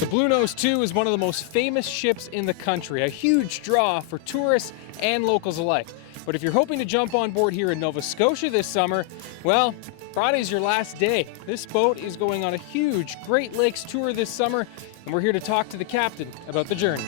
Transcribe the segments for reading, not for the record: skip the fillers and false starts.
The Bluenose II is one of the most famous ships in the country, a huge draw for tourists and locals alike. But if you're hoping to jump on board here in Nova Scotia this summer, well, Friday's your last day. This boat is going on a huge Great Lakes tour this summer, and we're here to talk to the captain about the journey.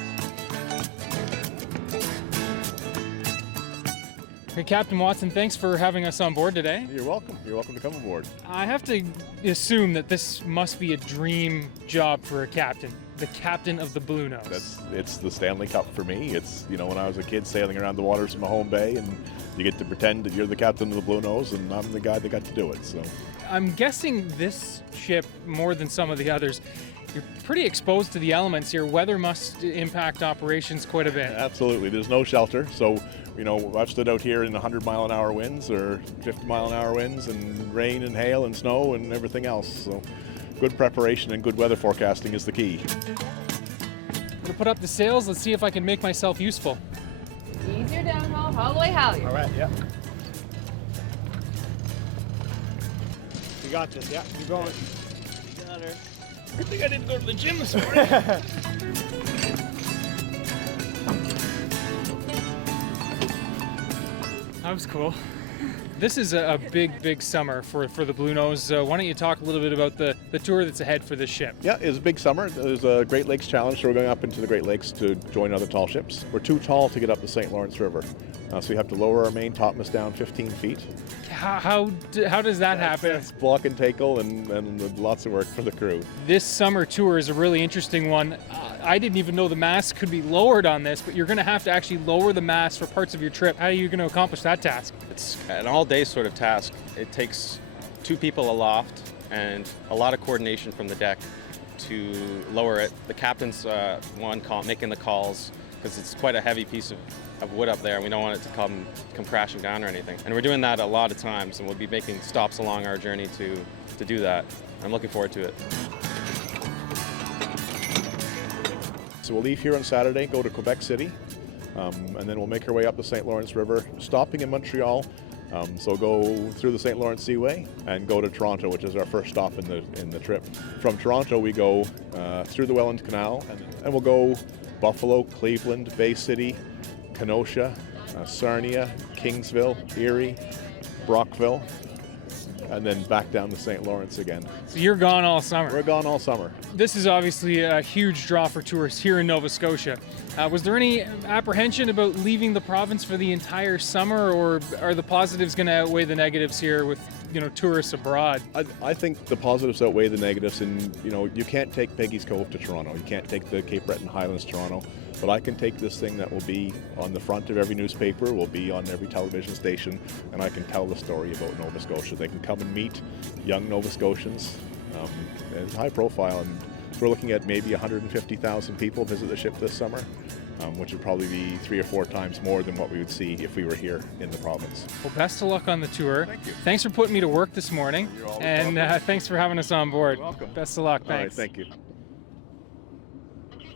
Hey, Captain Watson, thanks for having us on board today. You're welcome. You're welcome to come aboard. I have to assume that this must be a dream job for a captain, the captain of the Bluenose. It's the Stanley Cup for me. It's, when I was a kid sailing around the waters of my home bay, and you get to pretend that you're the captain of the Bluenose, and I'm the guy that got to do it. So I'm guessing this ship, more than some of the others, you're pretty exposed to the elements here. Weather must impact operations quite a bit. Absolutely. There's no shelter. So, I've stood out here in 100-mile-an-hour winds or 50-mile-an-hour winds and rain and hail and snow and everything else. So good preparation and good weather forecasting is the key. I'm going to put up the sails. Let's see if I can make myself useful. Ease your downhaul, all the way halyard. All right, yeah. You got this, yeah. Keep going. Got her. Good thing I didn't go to the gym this morning. That was cool. This is a big summer for the Bluenose. Why don't you talk a little bit about the tour that's ahead for this ship? Yeah, it's a big summer. There's a Great Lakes Challenge, so we're going up into the Great Lakes to join other tall ships. We're too tall to get up the St. Lawrence River, so we have to lower our main topmast down 15 feet. How does that happen? It's block and tackle and lots of work for the crew. This summer tour is a really interesting one. I didn't even know the mast could be lowered on this, but you're going to have to actually lower the mast for parts of your trip. How are you going to accomplish that task? It's an all-day sort of task. It takes 2 people aloft and a lot of coordination from the deck to lower it. The captain's making the calls because it's quite a heavy piece of wood up there. We don't want it to come crashing down or anything. And we're doing that a lot of times, and we'll be making stops along our journey to do that. I'm looking forward to it. So we'll leave here on Saturday, go to Quebec City, and then we'll make our way up the St. Lawrence River, stopping in Montreal. So go through the St. Lawrence Seaway and go to Toronto, which is our first stop in the trip. From Toronto, we go through the Welland Canal, and we'll go Buffalo, Cleveland, Bay City, Kenosha, Sarnia, Kingsville, Erie, Brockville, and then back down to St. Lawrence again. So you're gone all summer. We're gone all summer. This is obviously a huge draw for tourists here in Nova Scotia. Was there any apprehension about leaving the province for the entire summer, or are the positives going to outweigh the negatives here with tourists abroad? I think the positives outweigh the negatives, and you can't take Peggy's Cove to Toronto. You can't take the Cape Breton Highlands to Toronto. But I can take this thing that will be on the front of every newspaper, will be on every television station, and I can tell the story about Nova Scotia. They can come and meet young Nova Scotians. It's high profile, and we're looking at maybe 150,000 people visit the ship this summer, which would probably be 3 or 4 times more than what we would see if we were here in the province. Well, best of luck on the tour. Thank you. Thanks for putting me to work this morning. You're always and welcome. Thanks for having us on board. You're welcome. Best of luck. All right, Thanks. thank you.